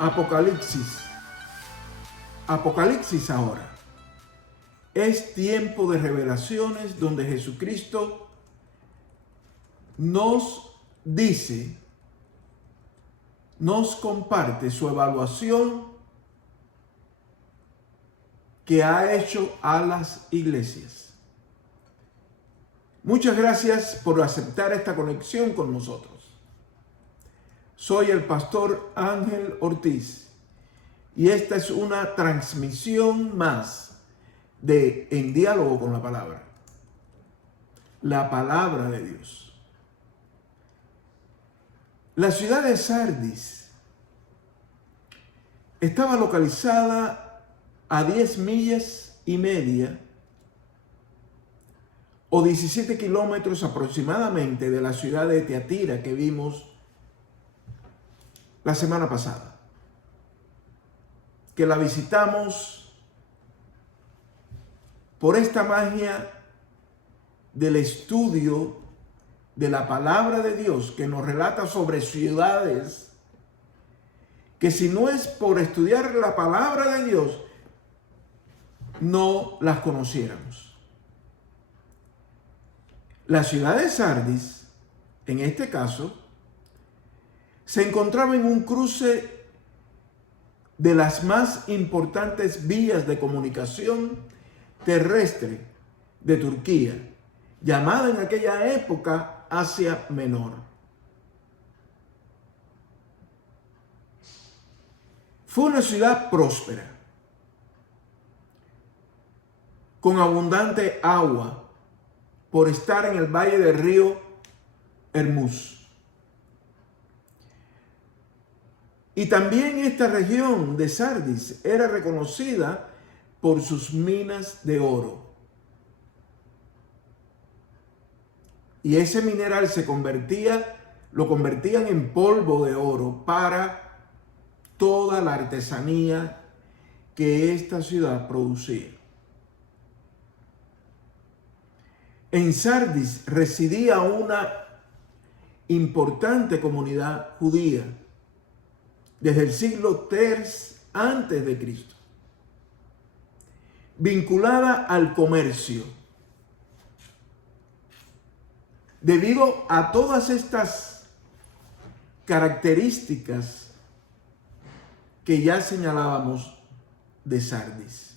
Apocalipsis. Apocalipsis ahora. Es tiempo de revelaciones donde Jesucristo nos dice, nos comparte su evaluación que ha hecho a las iglesias. Muchas gracias por aceptar esta conexión con nosotros. Soy el pastor Ángel Ortiz y esta es una transmisión más de En Diálogo con la Palabra. La Palabra de Dios. La ciudad de Sardis estaba localizada a 10 millas y media o 17 kilómetros aproximadamente de la ciudad de Tiatira que vimos la semana pasada, que la visitamos por esta magia del estudio de la palabra de Dios que nos relata sobre ciudades que si no es por estudiar la palabra de Dios, no las conociéramos. La ciudad de Sardis, en este caso, se encontraba en un cruce de las más importantes vías de comunicación terrestre de Turquía, llamada en aquella época Asia Menor. Fue una ciudad próspera, con abundante agua, por estar en el valle del río Hermuz. Y también esta región de Sardis era reconocida por sus minas de oro. Y ese mineral lo convertían en polvo de oro para toda la artesanía que esta ciudad producía. En Sardis residía una importante comunidad judía desde el siglo III antes de Cristo, vinculada al comercio. Debido a todas estas características que ya señalábamos de Sardis.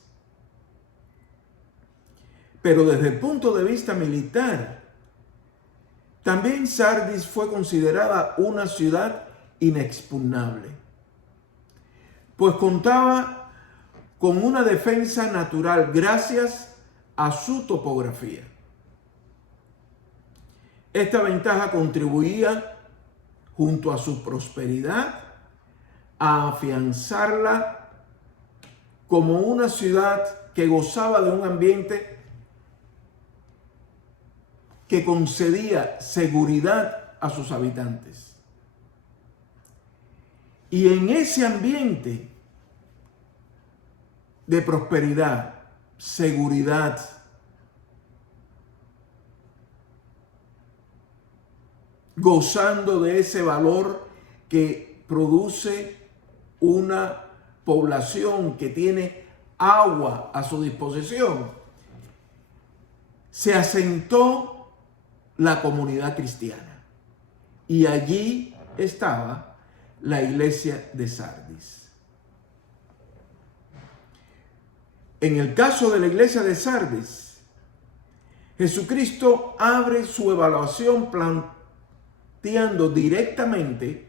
Pero desde el punto de vista militar, también Sardis fue considerada una ciudad inexpugnable, pues contaba con una defensa natural gracias a su topografía. Esta ventaja contribuía, junto a su prosperidad, a afianzarla como una ciudad que gozaba de un ambiente que concedía seguridad a sus habitantes. Y en ese ambiente de prosperidad, seguridad, gozando de ese valor que produce una población que tiene agua a su disposición, se asentó la comunidad cristiana. Y allí estaba la iglesia de Sardis. En el caso de la iglesia de Sardis, Jesucristo abre su evaluación planteando directamente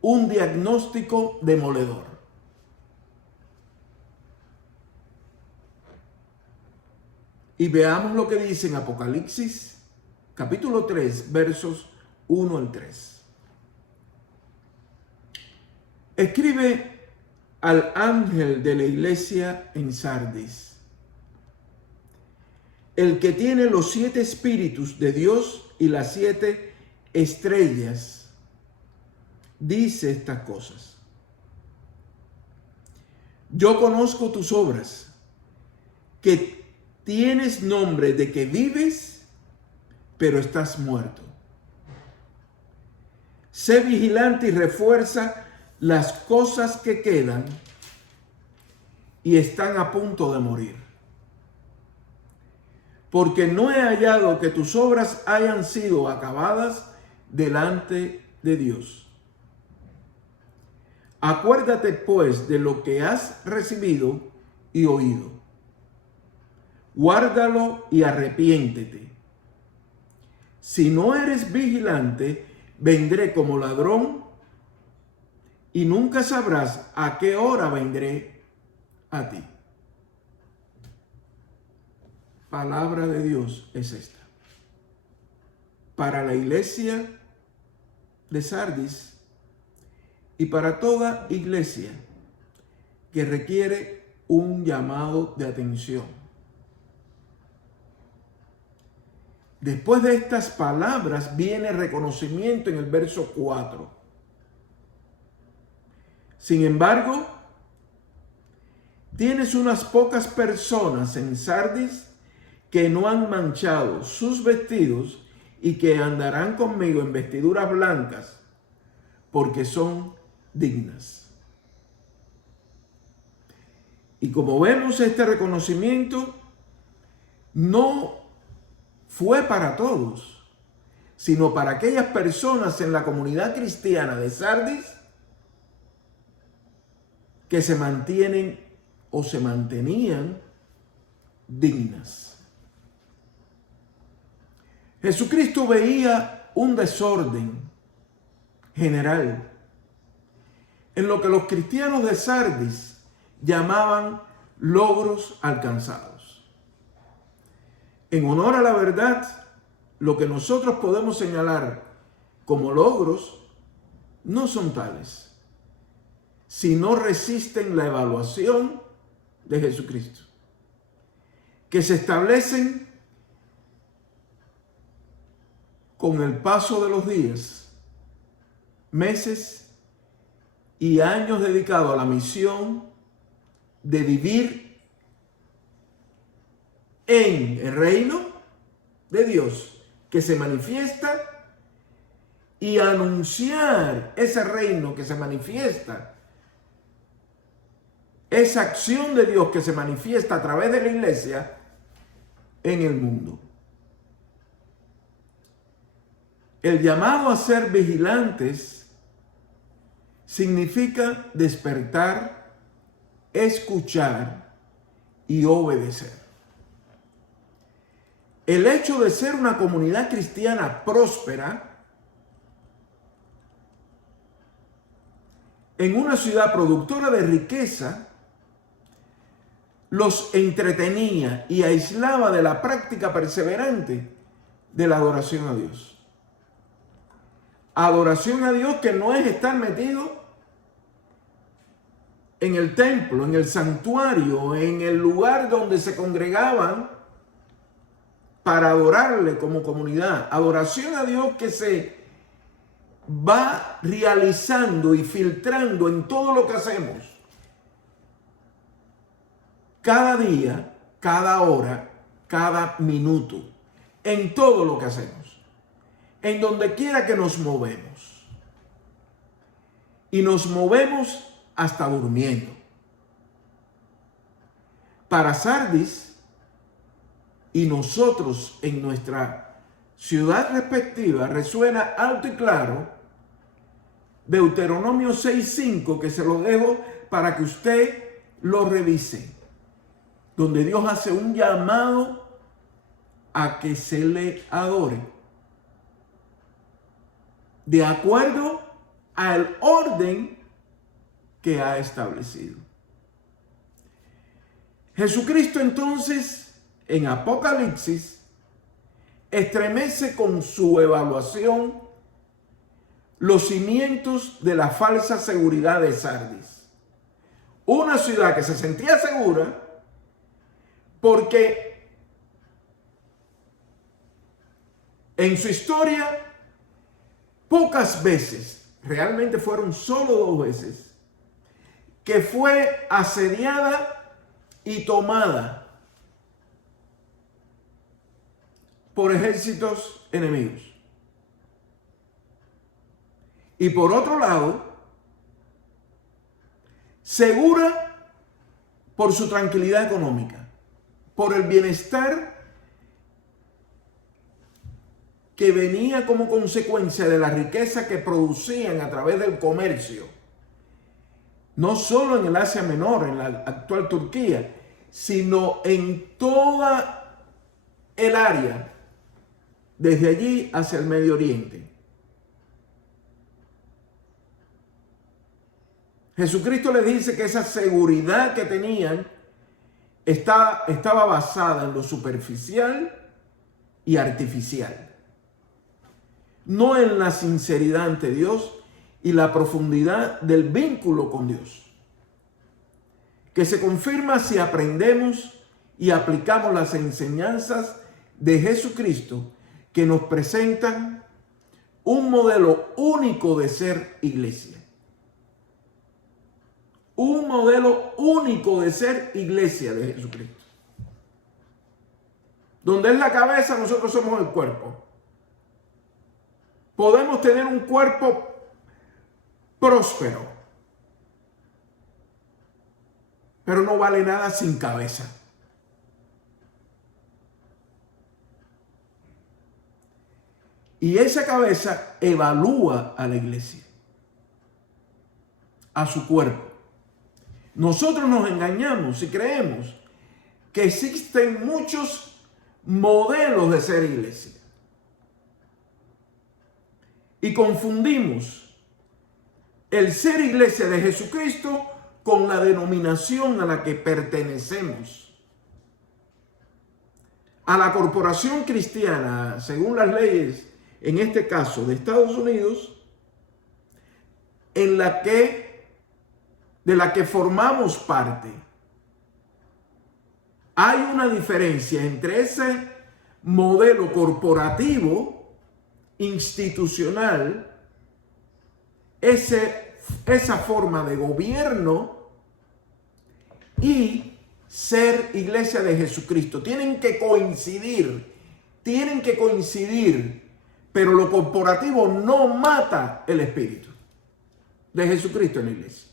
un diagnóstico demoledor. Y veamos lo que dice en Apocalipsis capítulo 3, versos 1 al 3. Escribe al ángel de la iglesia en Sardis, el que tiene los 7 espíritus de Dios y las 7 estrellas, dice estas cosas. Yo conozco tus obras, que tienes nombre de que vives, pero estás muerto. Sé vigilante y refuerza las cosas que quedan y están a punto de morir. Porque no he hallado que tus obras hayan sido acabadas delante de Dios. Acuérdate pues de lo que has recibido y oído. Guárdalo y arrepiéntete. Si no eres vigilante, vendré como ladrón y nunca sabrás a qué hora vendré a ti. Palabra de Dios es esta. Para la iglesia de Sardis y para toda iglesia que requiere un llamado de atención. Después de estas palabras viene reconocimiento en el verso 4. Sin embargo, tienes unas pocas personas en Sardis que no han manchado sus vestidos y que andarán conmigo en vestiduras blancas, porque son dignas. Y como vemos, este reconocimiento no fue para todos, sino para aquellas personas en la comunidad cristiana de Sardis que se mantienen o se mantenían dignas. Jesucristo veía un desorden general en lo que los cristianos de Sardis llamaban logros alcanzados. En honor a la verdad, lo que nosotros podemos señalar como logros no son tales, si no resisten la evaluación de Jesucristo, que se establecen con el paso de los días, meses y años dedicados a la misión de vivir en el reino de Dios que se manifiesta y anunciar ese reino que se manifiesta, esa acción de Dios que se manifiesta a través de la iglesia en el mundo. El llamado a ser vigilantes significa despertar, escuchar y obedecer. El hecho de ser una comunidad cristiana próspera en una ciudad productora de riqueza los entretenía y aislaba de la práctica perseverante de la adoración a Dios. Adoración a Dios que no es estar metido en el templo, en el santuario, en el lugar donde se congregaban para adorarle como comunidad. Adoración a Dios que se va realizando y filtrando en todo lo que hacemos. Cada día, cada hora, cada minuto, en todo lo que hacemos. En donde quiera que nos movemos. Y nos movemos hasta durmiendo. Para Sardis y nosotros en nuestra ciudad respectiva resuena alto y claro Deuteronomio 6:5, que se lo dejo para que usted lo revise, donde Dios hace un llamado a que se le adore de acuerdo al orden que ha establecido. Jesucristo entonces en Apocalipsis estremece con su evaluación los cimientos de la falsa seguridad de Sardis. Una ciudad que se sentía segura porque en su historia pocas veces, realmente fueron solo 2 veces, que fue asediada y tomada por ejércitos enemigos. Y por otro lado, segura por su tranquilidad económica, por el bienestar que venía como consecuencia de la riqueza que producían a través del comercio, no solo en el Asia Menor, en la actual Turquía, sino en toda el área, desde allí hacia el Medio Oriente. Jesucristo les dice que esa seguridad que tenían estaba basada en lo superficial y artificial, no en la sinceridad ante Dios y la profundidad del vínculo con Dios, que se confirma si aprendemos y aplicamos las enseñanzas de Jesucristo, que nos presentan un modelo único de ser iglesia. Un modelo único de ser iglesia de Jesucristo. Donde es la cabeza, nosotros somos el cuerpo. Podemos tener un cuerpo próspero, pero no vale nada sin cabeza. Y esa cabeza evalúa a la iglesia, a su cuerpo. Nosotros nos engañamos y creemos que existen muchos modelos de ser iglesia. Y confundimos el ser iglesia de Jesucristo con la denominación a la que pertenecemos. A la corporación cristiana, según las leyes, en este caso de Estados Unidos, de la que formamos parte. Hay una diferencia entre ese modelo corporativo, institucional, esa forma de gobierno y ser iglesia de Jesucristo. Tienen que coincidir, pero lo corporativo no mata el espíritu de Jesucristo en la iglesia.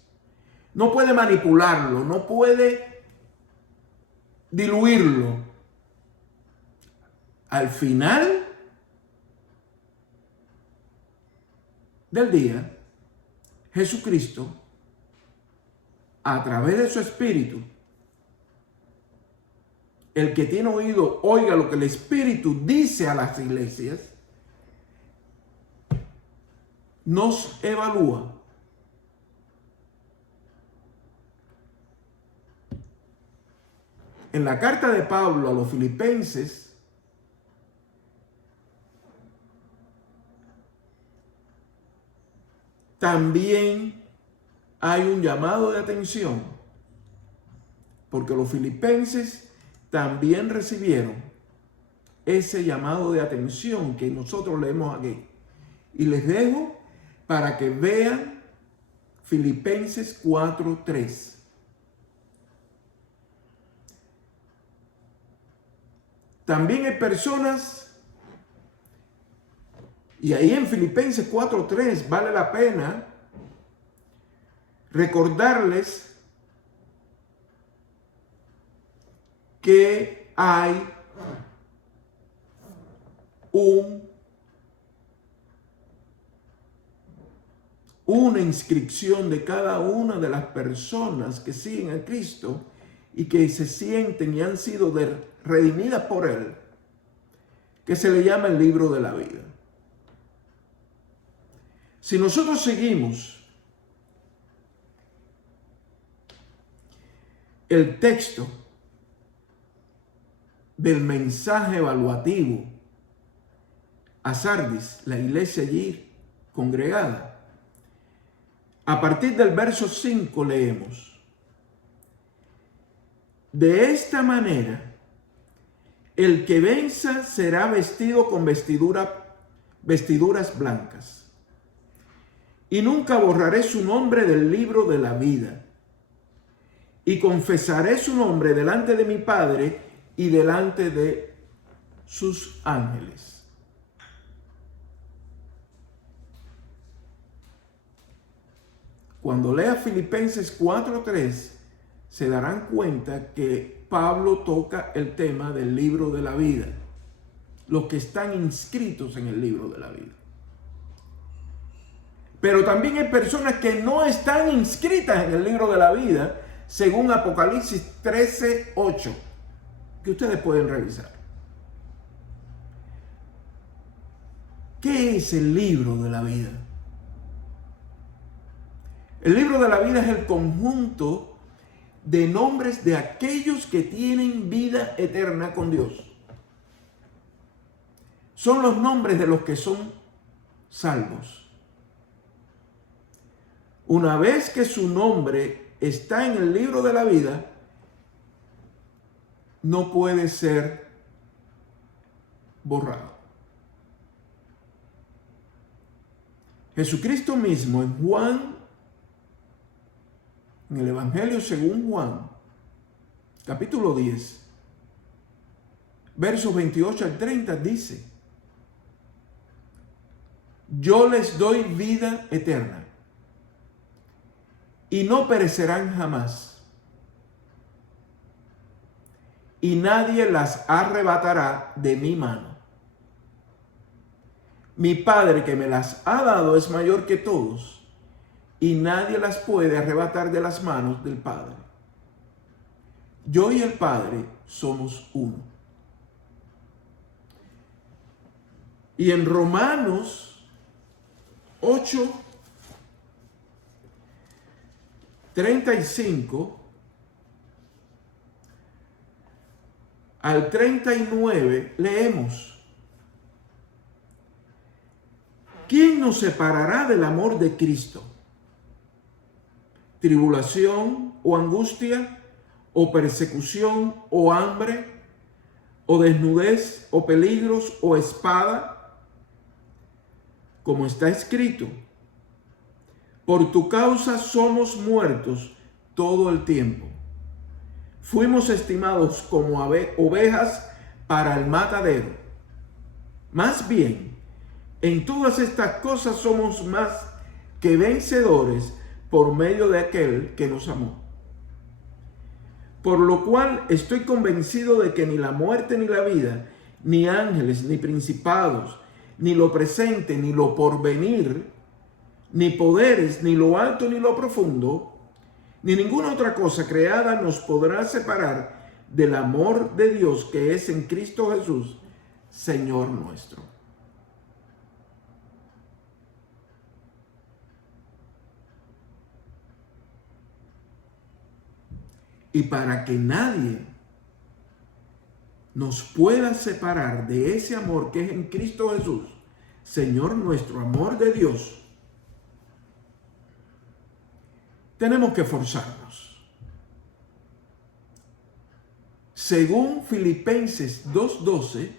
No puede manipularlo, no puede diluirlo. Al final del día, Jesucristo, a través de su espíritu, el que tiene oído, oiga lo que el espíritu dice a las iglesias, nos evalúa. En la carta de Pablo a los Filipenses, también hay un llamado de atención, porque los filipenses también recibieron ese llamado de atención que nosotros leemos aquí. Y les dejo para que vean Filipenses 4:3. También hay personas, y ahí en Filipenses 4:3 vale la pena recordarles que hay una inscripción de cada una de las personas que siguen a Cristo y que se sienten y han sido redimidas por Él, que se le llama el libro de la vida. Si nosotros seguimos el texto del mensaje evaluativo a Sardis, la iglesia allí congregada, a partir del verso 5 leemos: de esta manera, el que venza será vestido con vestiduras blancas, y nunca borraré su nombre del libro de la vida, y confesaré su nombre delante de mi Padre y delante de sus ángeles. Cuando lea Filipenses 4:3, se darán cuenta que Pablo toca el tema del libro de la vida, los que están inscritos en el libro de la vida. Pero también hay personas que no están inscritas en el libro de la vida, según Apocalipsis 13:8, que ustedes pueden revisar. ¿Qué es el libro de la vida? El libro de la vida es el conjunto de nombres de aquellos que tienen vida eterna con Dios. Son los nombres de los que son salvos. Una vez que su nombre está en el libro de la vida, no puede ser borrado. Jesucristo mismo en Juan, en el Evangelio según Juan, capítulo 10, versos 28 al 30, dice: yo les doy vida eterna y no perecerán jamás, y nadie las arrebatará de mi mano. Mi Padre que me las ha dado es mayor que todos, y nadie las puede arrebatar de las manos del Padre. Yo y el Padre somos uno. Y en Romanos 8:35 al 39 leemos: ¿quién nos separará del amor de Cristo? ¿Tribulación o angustia o persecución o hambre o desnudez o peligros o espada? Como está escrito: por tu causa somos muertos todo el tiempo. Fuimos estimados como ovejas para el matadero. Más bien, en todas estas cosas somos más que vencedores por medio de aquel que nos amó. Por lo cual estoy convencido de que ni la muerte ni la vida, ni ángeles, ni principados, ni lo presente, ni lo porvenir, ni poderes, ni lo alto, ni lo profundo, ni ninguna otra cosa creada nos podrá separar del amor de Dios que es en Cristo Jesús, Señor nuestro. Y para que nadie nos pueda separar de ese amor que es en Cristo Jesús, Señor nuestro, amor de Dios, tenemos que esforzarnos. Según Filipenses 2:12,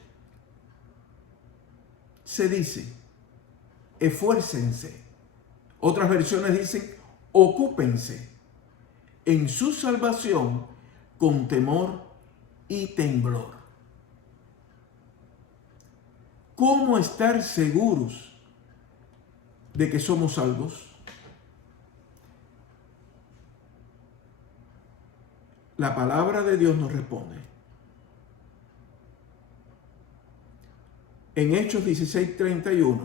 se dice: esfuércense. Otras versiones dicen: ocúpense en su salvación con temor y temblor. ¿Cómo estar seguros de que somos salvos? La palabra de Dios nos responde. En Hechos 16:31,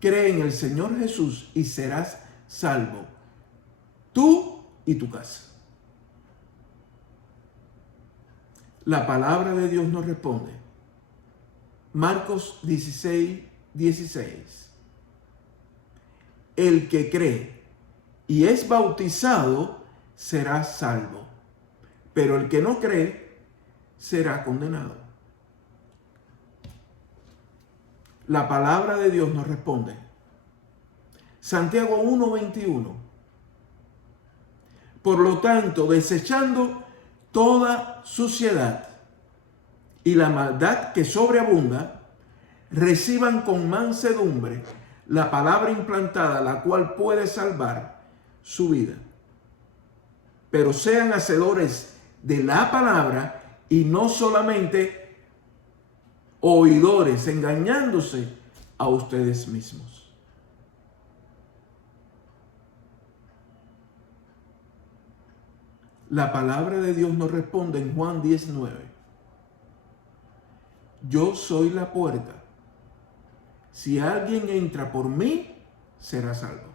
cree en el Señor Jesús y serás salvo, tú y tu casa. La palabra de Dios nos responde. Marcos 16:16. El que cree y es bautizado será salvo, pero el que no cree será condenado. La palabra de Dios nos responde. Santiago 1:21. Por lo tanto, desechando toda suciedad y la maldad que sobreabunda, reciban con mansedumbre la palabra implantada, la cual puede salvar su vida. Pero sean hacedores de la palabra y no solamente oidores, engañándose a ustedes mismos. La palabra de Dios nos responde en Juan 19. Yo soy la puerta. Si alguien entra por mí, será salvo.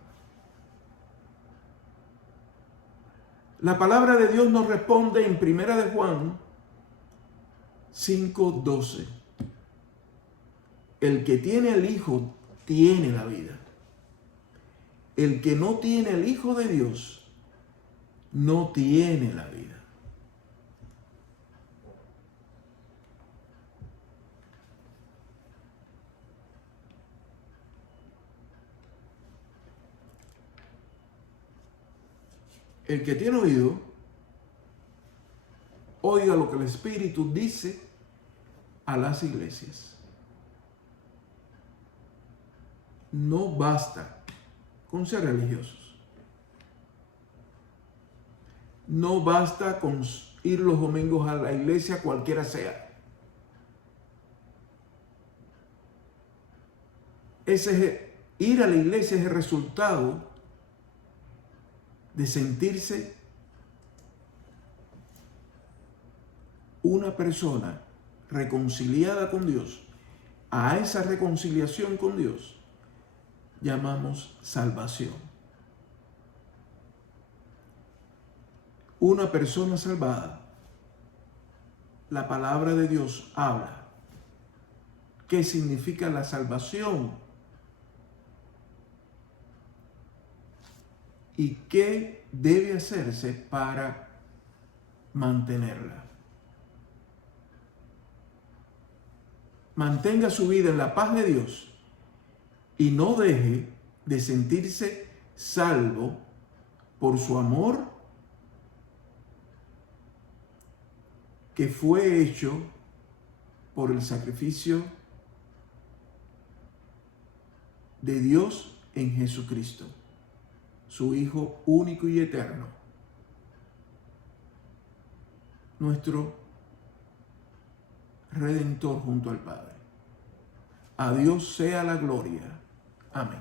La palabra de Dios nos responde en 1 de Juan 5:12. El que tiene el Hijo tiene la vida. El que no tiene el Hijo de Dios no tiene la vida. El que tiene oído, oiga lo que el Espíritu dice a las iglesias. No basta con ser religiosos. No basta con ir los domingos a la iglesia, cualquiera sea. Ir a la iglesia es el resultado de sentirse una persona reconciliada con Dios. A esa reconciliación con Dios llamamos salvación. Una persona salvada, la palabra de Dios habla. ¿Qué significa la salvación? ¿Y qué debe hacerse para mantenerla? Mantenga su vida en la paz de Dios y no deje de sentirse salvo por su amor que fue hecho por el sacrificio de Dios en Jesucristo, su Hijo único y eterno, nuestro Redentor junto al Padre. A Dios sea la gloria. Amén.